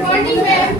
Morning ma'am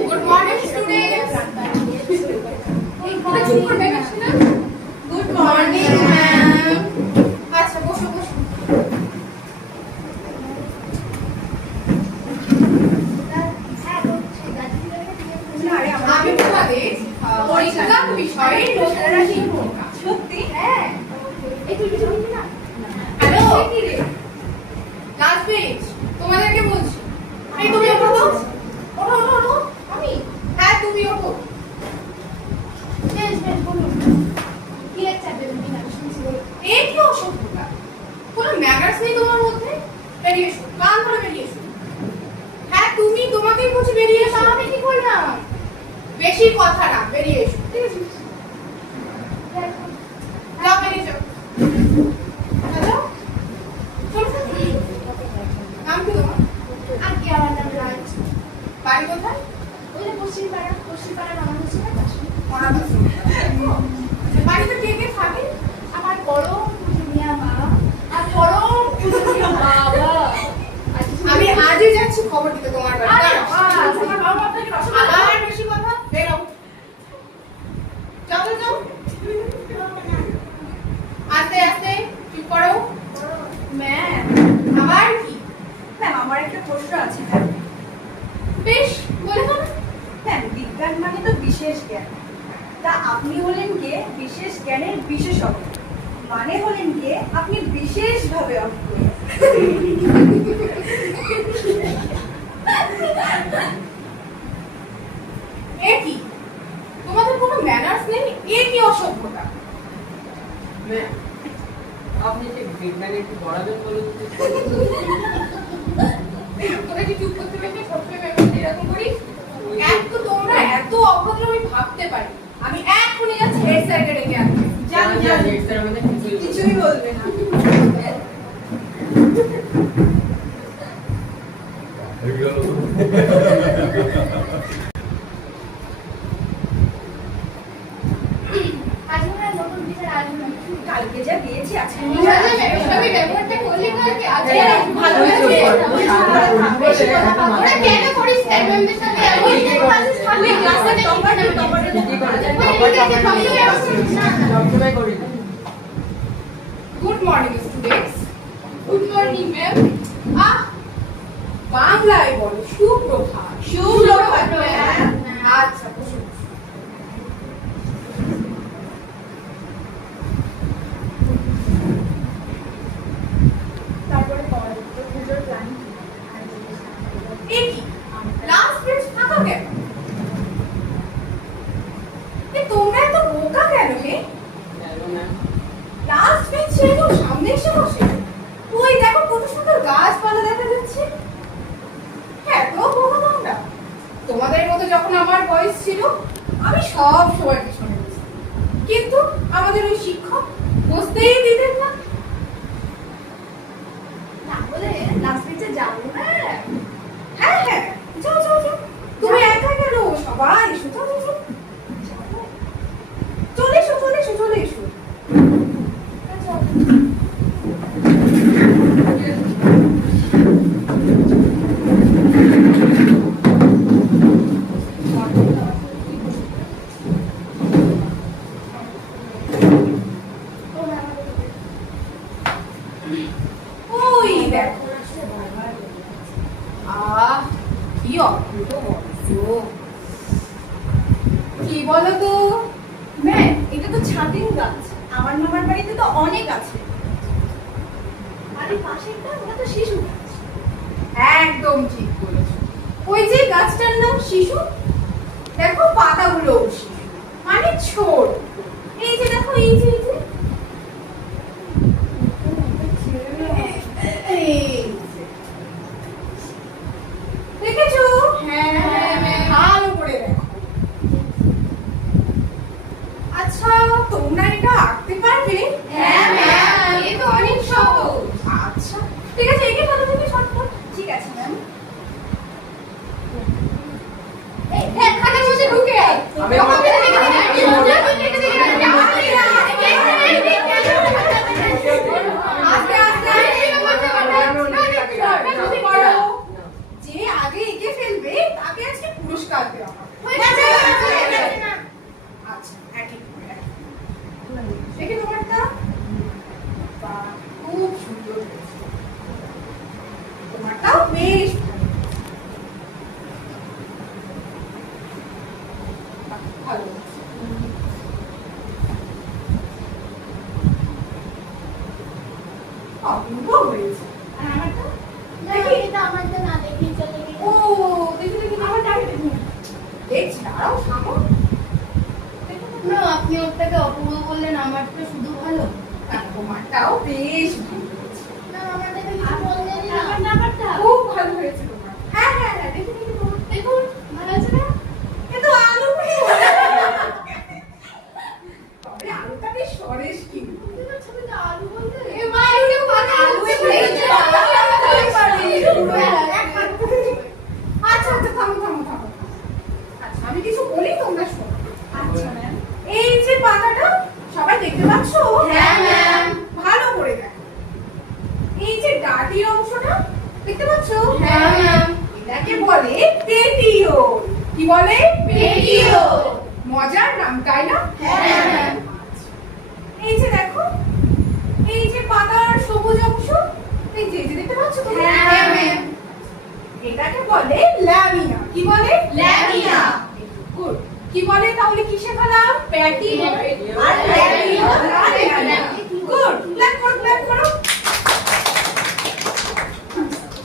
good morning students এই চুপ করবে না গুড মর্নিং ম্যাম আচ্ছা বসো বসো আমি তোমাদের সত্যি? হ্যাঁ। হ্যালো? লাস্ট পেজ তোমাদেরকে বলছি। এই তুমি ওঠো তো। ওঠো ওঠো ওঠো। আমি? হ্যাঁ তুমি ওঠো। এই কি অসভ্যতা কোনো ম্যানার্স নেই তোমার মধ্যে? বেরিয়ে এসো কান ধরে বেরিয়ে এসো। হ্যাঁ তুমি তোমাকেই বলছি বেরিয়ে এসো। আমি কি করলাম বেশি কথা না বেরিয়ে এসো ঠিক আছে? যাও বেরিয়ে যাও। হ্যালো চলো আর কি তোমার? বাড়ি কোথায়? অনাথ আশ্রম। বাড়িতে কে কে থাকে আমার বড় পূজনীয়া মা আর পরম পূজনীয় বাবা আমি আজই যাচ্ছি খবর দিতে তোমার বাড়ি আরে দাঁড়াও। বাহ, তোমার বাবা আপনাকে রসগোল্লা আবার বেশি কথা বেরো যাও যাও, যাও আস্তে আস্তে চুপ করো ম্যাম আবার কি ম্যাম আমার একটা প্রশ্ন আছে ম্যাম বেশ বলে ফেলো ম্যাম বিজ্ঞান মানে তো বিশেষ জ্ঞান তা আপনি হলেন কে বিশেষ জ্ঞানের বিশেষজ্ঞ। মানে হলেন কে আপনি বিশেষভাবে অজ্ঞ এ কি? তোমাদের কোনো ম্যানার্স নেই? এ কি অসভ্যতা? আপনি যে বিজ্ঞানে একটু পড়াবেন বলুন তো? তোরা কি চুপ করতে পেরে সবসময় এরকম করিস? এক তো তোমরা এত অভদ্র আমি ভাবতে পারি আমি এক্ষুনি যাচ্ছি হেড স্যারকে ডেকে যান, যান, যান। next time আমাদের কিছুই বলবে না। হয় কালকে যা দিয়েছি আজকে কালকে আজকে হ্যাঁ, ভালো কেন করিস good morning students good morning ma'am বাংলায় বলো সুপ্রভাত সুপ্রভাত, ম্যাম ম্যাম। আচ্ছা বসুন তারপরে পরে তো পুজোর প্ল্যান এ কি লাস্ট বেঞ্চ ফাঁকা কেন এ তোমরা এত বোকা কেন হে কেন ম্যাম? লাস্ট বেঞ্চে একদম সামনে এসে বসে ওই দেখো কত সুন্দর গাছপালা দেখা যাচ্ছে হ্যাঁ তো বোকা তোমরা তোমাদের মতো যখন আমার বয়স ছিল আমি সব সময় পিছনে বসতাম। কিন্তু আমাদের ওই শিক্ষক বসতেই দিতেন না না বলে লাস্ট বেঞ্চে যাব না হ্যাঁ হ্যাঁ যাও যাও যাও তুমি একা কেন সবাই এসো যাও যাও, যাও। চলে এসো চলে এসো চলে এসো ওই দেখো আহ কি অদ্ভুত বংশ কি বলো তো ম্যাম এটা তো ছাতিম গাছ আমার মামার বাড়িতে তো অনেক আছে আরে পাশেরটা ওটা তো শিশু একদম ঠিক বলেছ। ওই যে গাছটার নাম শিশু? দেখো পাতাগুলো মানে ছোট। এই যে দেখো এই যে। দেখেছ? হ্যাঁ ভালো করে দেখো। আচ্ছা তোমরা এটা আঁকতে পারবে? হ্যাঁ। এ তো অনেক সহজ। আচ্ছা। ঠিক আছে ঠিক আছে ঢুকে আমি থামো। না, আপনি ওটাকে অপূর্ব বললেন আমারটা শুধু ভালো। তোমারটাও বেশ ভালো হয়েছে। খুব ভালো হয়েছে তোমার হ্যাঁ হ্যাঁ হ্যাঁ দেখি দেখি তোমার দেখুন ভালো আছে না এ তো আলু তবে আলুটা বেশ সরেস কিন্তু আপনার ছবিতে আলু বলতে এ মা, এগুলো মানে আলু এ হয়েছে। আচ্ছা আচ্ছা থামো থামো থামো আচ্ছা আমি কিছু বলি তোমরা শোনো আচ্ছা ম্যাম এই যে পাতাটা সবাই দেখতে পাচ্ছ হ্যাঁ, ম্যাম। ভালো করে দেখো এই যে ডাটির অংশটা দেখতে পাচ্ছ হ্যাঁ, ম্যাম। এটাকে বলে পেটিওল কি বলে পেটিওল। মজার নাম তাই না? হ্যাঁ, এই যে দেখো এই যে পাতার সবুজ অংশ এই যে দেখতে পাচ্ছ তোমরা? হ্যাঁ, এটাকে বলে ল্যামিনা কি বলে? ল্যামিনা। গুড। কি বলে তাহলে কি শেখালাম প্যাটিওল আর ল্যামিনা গুড। ক্ল্যাপ করো ক্ল্যাপ করো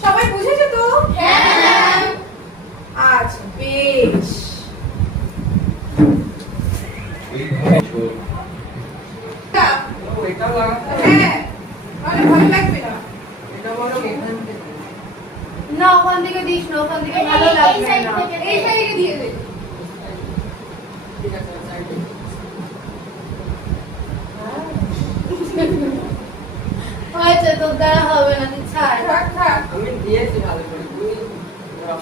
সবাই বুঝেছে তো হ্যাঁ, ম্যাম। আচ্ছা বেশ তা, ও, এটাও লাগাতে হবে? হ্যাঁ তাহলে ভালো লাগবে না এটা বরং এখান থেকে। না ওখান থেকে দিস না ওখান থেকে ভালো লাগবে না। এই সাইডে দিয়ে দে। ঠিক আছে, side এ। হয়েছে তোর দ্বারা হবে না তুই ছাড়। থাক থাক। আমি দিয়েছি ভালো করে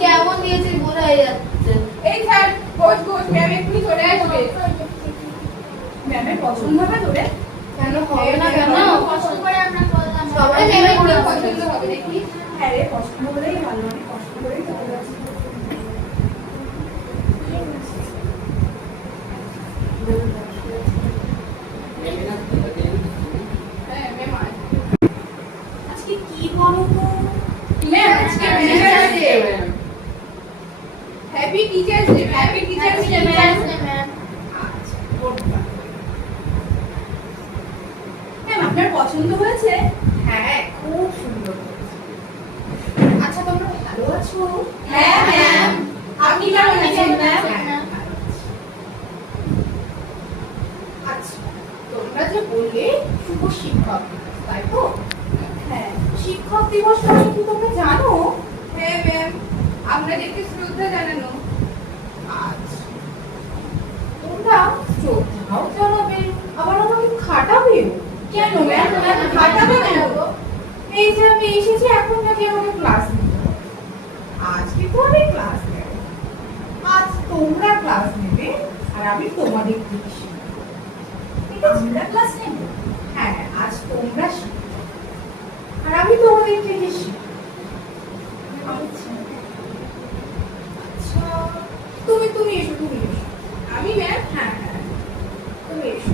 কেমন দিয়েছিস বোঝাই যাচ্ছে। এই স্যার বস বস ম্যাম এক্ষুনি চলে আসবে। ম্যামের পছন্দ হবে তোরে কেন হবে না কেন পছন্দ করে আমরা করলাম সবাই ম্যামের মিলে পুরো করে পছন্দ হবে। হ্যাঁ রে পছন্দ হলেই ভালো করেই তো। Happy teachers day happy teachers day ma'am আপনার পছন্দ হয়েছে? হ্যাঁ খুব সুন্দর হয়েছে। আচ্ছা তোমরা ভালো আছো হ্যাঁ, তোমরা শ্রদ্ধাও জানাবে আবার আমাকে খাটাবে কেন ম্যাম খাটাবে। এই যে আমি এসেছি এখন নাকি আমাকে ক্লাস। আজকে তো আমি ক্লাস নেব। আজ তোমরা ক্লাস নেবে আর আমি তোমাদের থেকে শিখব। ঠিক আছে? আমরা ক্লাস নেব? হ্যাঁ আজ তোমরা শিখবে। আর আমি তোমাদের থেকে শিখব। আচ্ছা তুমি তুমি এসো তুমি এসো। আমি ম্যাম হ্যাঁ হ্যাঁ। তুমি এসো।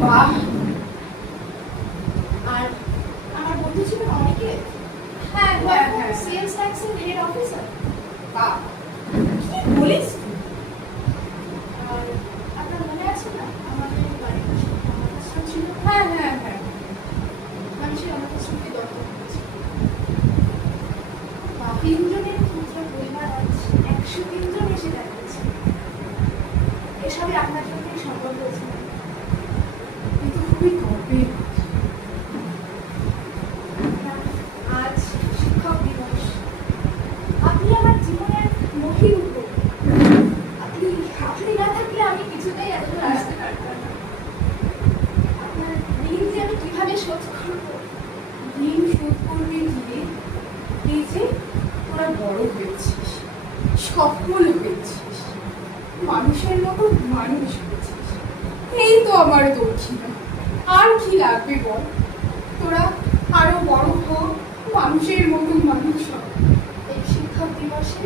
বাহ। আর আমার বন্ধু ছিল অনেকে হ্যাঁ সেলস ট্যাক্সের হেড অফিসার বাহ কি বলিস তুই? আর আপনার মনে আছে না আমাদের বাড়ির পাশে আমার আশ্রম ছিল হ্যাঁ হ্যাঁ হ্যাঁ আমি সেই অনাথ আশ্রমকে দত্তক করেছি তিনজনের পুত্র পরিবার আজ একশো তিনজন এসে দাঁড়িয়েছে এসবে আপনার জন্যই সম্ভব হয়েছে কিন্তু খুবই গর্বের আজ শিক্ষক দিবস আপনি আমার জীবনের মহির উপর আপনি আপনি না থাকলে আমি কিছুতেই এতদূর আসতে পারতাম না আপনার ঋণ যে আমি কীভাবে শোধ করব ঋণ শোধ করবি গিয়ে এই যে তোরা বড় হয়েছিস সফল হয়েছিস মানুষের মতো মানুষ হয়েছিস এই তো আমার দক্ষিণা। আর কি লাগবে বল? তোরা আরও বড় হ, মানুষের মতো মানুষ হ। এই শিক্ষক দিবসে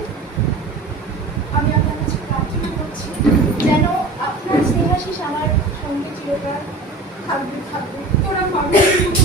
আমি আপনার কাছে প্রার্থনা করছি যেন আপনার স্নেহাশিস আমার সঙ্গে চিরকাল থাকবে থাকবে। তোরা মানুষের মতো